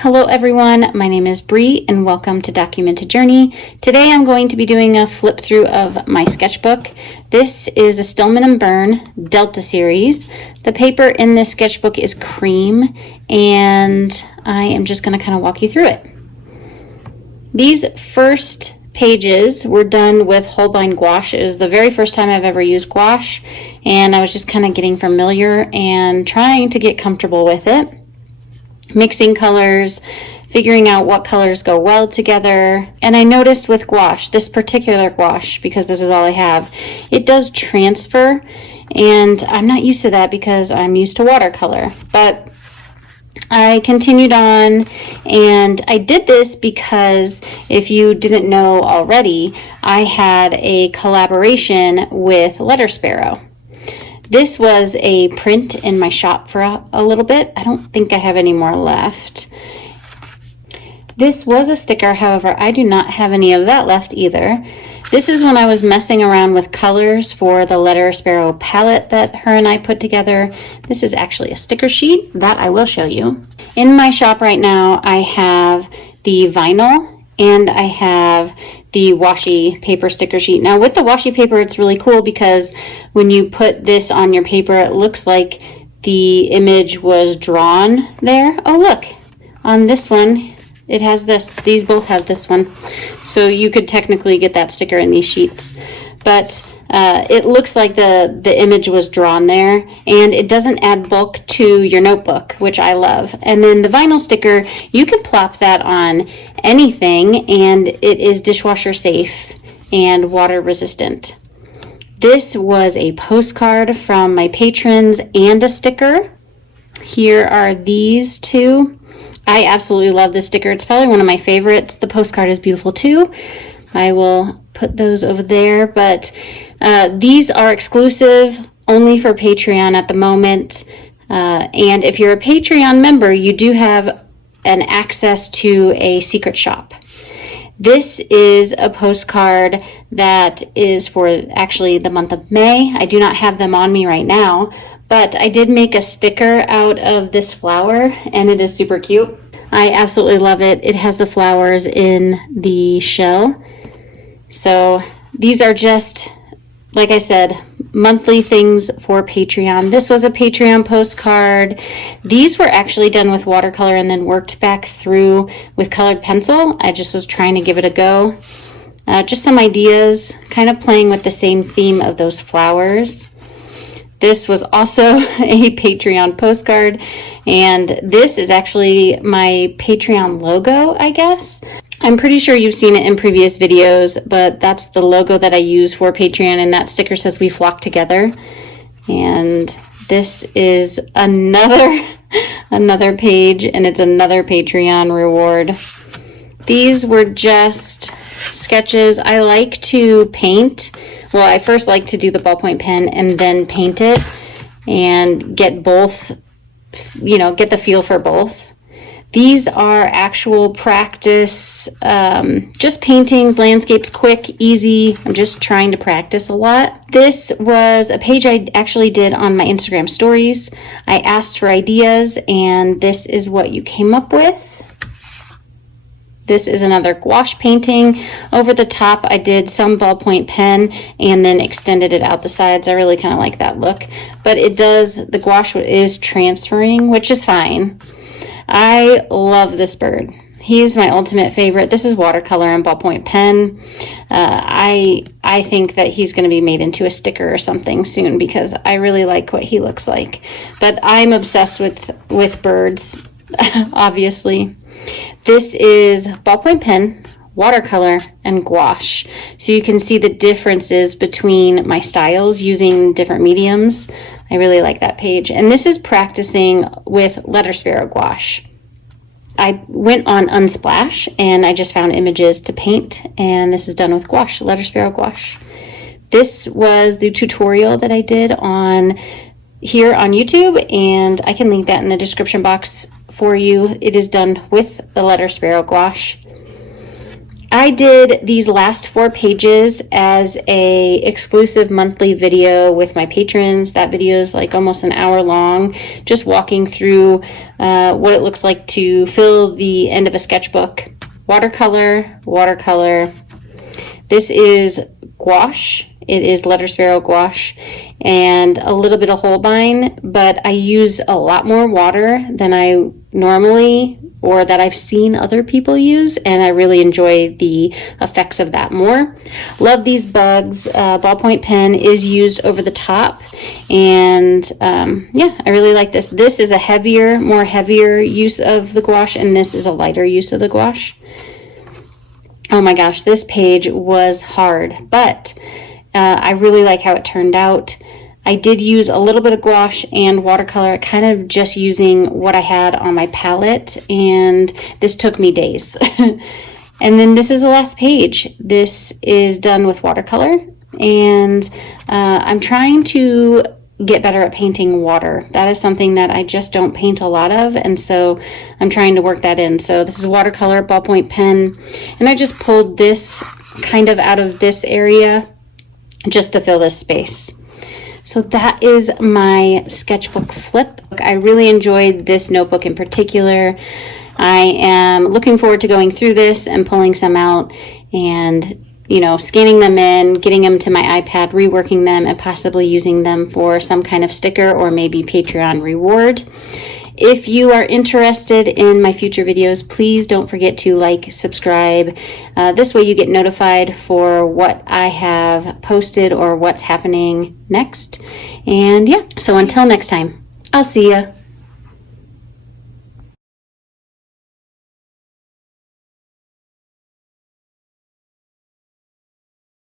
Hello everyone, my name is Bree and welcome to Documented Journey. Today I'm going to be doing a flip through of my sketchbook. This is a Stillman and Birn Delta series. The paper in this sketchbook is cream and I am just going to kind of walk you through it. These first pages were done with Holbein Gouache. It is the very first time I've ever used gouache and I was just kind of getting familiar and trying to get comfortable with it. Mixing colors, figuring out what colors go well together. And I noticed with gouache, this particular gouache, because this is all I have, it does transfer, and I'm not used to that because I'm used to watercolor. But I continued on, and I did this because if you didn't know already, I had a collaboration with Sparrow. This was a print in my shop for a little bit. I don't think I have any more left. This was a sticker, however, I do not have any of that left either. This is when I was messing around with colors for the Sparrow palette that her and I put together. This is actually a sticker sheet that I will show you. In my shop right now, I have the vinyl and I have the washi paper sticker sheet. Now with the washi paper, it's really cool because when you put this on your paper, it looks like the image was drawn there. Oh look, on this one, it has this. These both have this one. So you could technically get that sticker in these sheets. But it looks like the image was drawn there, and it doesn't add bulk to your notebook, which I love. And then the vinyl sticker, you can plop that on anything, and it is dishwasher safe and water resistant. This was a postcard from my patrons and a sticker. Here are these two. I absolutely love this sticker. It's probably one of my favorites. The postcard is beautiful too. I will put those over there, but these are exclusive only for Patreon at the moment. And if you're a Patreon member, you do have an access to a secret shop. This is a postcard that is for actually the month of May. I do not have them on me right now, but I did make a sticker out of this flower and it is super cute. I absolutely love it. It has the flowers in the shell. So these are just, like I said, monthly things for Patreon. This was a Patreon postcard. These were actually done with watercolor and then worked back through with colored pencil. I just was trying to give it a go. Just some ideas, kind of playing with the same theme of those flowers. This was also a Patreon postcard, and this is actually my Patreon logo, I guess. I'm pretty sure you've seen it in previous videos, but that's the logo that I use for Patreon, and that sticker says "We Flock Together." And this is another page, and it's another Patreon reward. These were just sketches. I like to paint. Well, I first like to do the ballpoint pen and then paint it and get both, get the feel for both. These are actual practice, just paintings, landscapes, quick, easy. I'm just trying to practice a lot. This was a page I actually did on my Instagram stories. I asked for ideas, and this is what you came up with. This is another gouache painting. Over the top, I did some ballpoint pen and then extended it out the sides. I really kind of like that look. But the gouache is transferring, which is fine. I love this bird. He is my ultimate favorite. This is watercolor and ballpoint pen. I think that he's going to be made into a sticker or something soon because I really like what he looks like. But I'm obsessed with birds, obviously. This is ballpoint pen, watercolor, and gouache. So you can see the differences between my styles using different mediums. I really like that page. And this is practicing with Sparrow gouache. I went on Unsplash and I just found images to paint, and this is done with gouache, Sparrow gouache. This was the tutorial that I did here on YouTube, and I can link that in the description box for you. It is done with the Sparrow gouache. I did these last 4 pages as a exclusive monthly video with my patrons. That video is like almost an hour long, just walking through what it looks like to fill the end of a sketchbook. Watercolor, watercolor. This is gouache. It is letter Sparrow gouache and a little bit of Holbein, but I use a lot more water than I normally or that I've seen other people use, and I really enjoy the effects of that more. Love these bugs. Ballpoint pen is used over the top, and yeah, I really like this. This is a heavier, more heavier use of the gouache, and this is a lighter use of the gouache. Oh my gosh, this page was hard, but I really like how it turned out. I did use a little bit of gouache and watercolor, kind of just using what I had on my palette, and this took me days. And then this is the last page. This is done with watercolor, and I'm trying to get better at painting water. That is something that I just don't paint a lot of, and so I'm trying to work that in. So this is watercolor, ballpoint pen, and I just pulled this kind of out of this area just to fill this space. So that is my sketchbook flip. I really enjoyed this notebook in particular. I am looking forward to going through this and pulling some out and, you know, scanning them in, getting them to my iPad, reworking them, and possibly using them for some kind of sticker or maybe Patreon reward. If you are interested in my future videos, please don't forget to like, subscribe. This way you get notified for what I have posted or what's happening next. And yeah, so until next time, I'll see ya.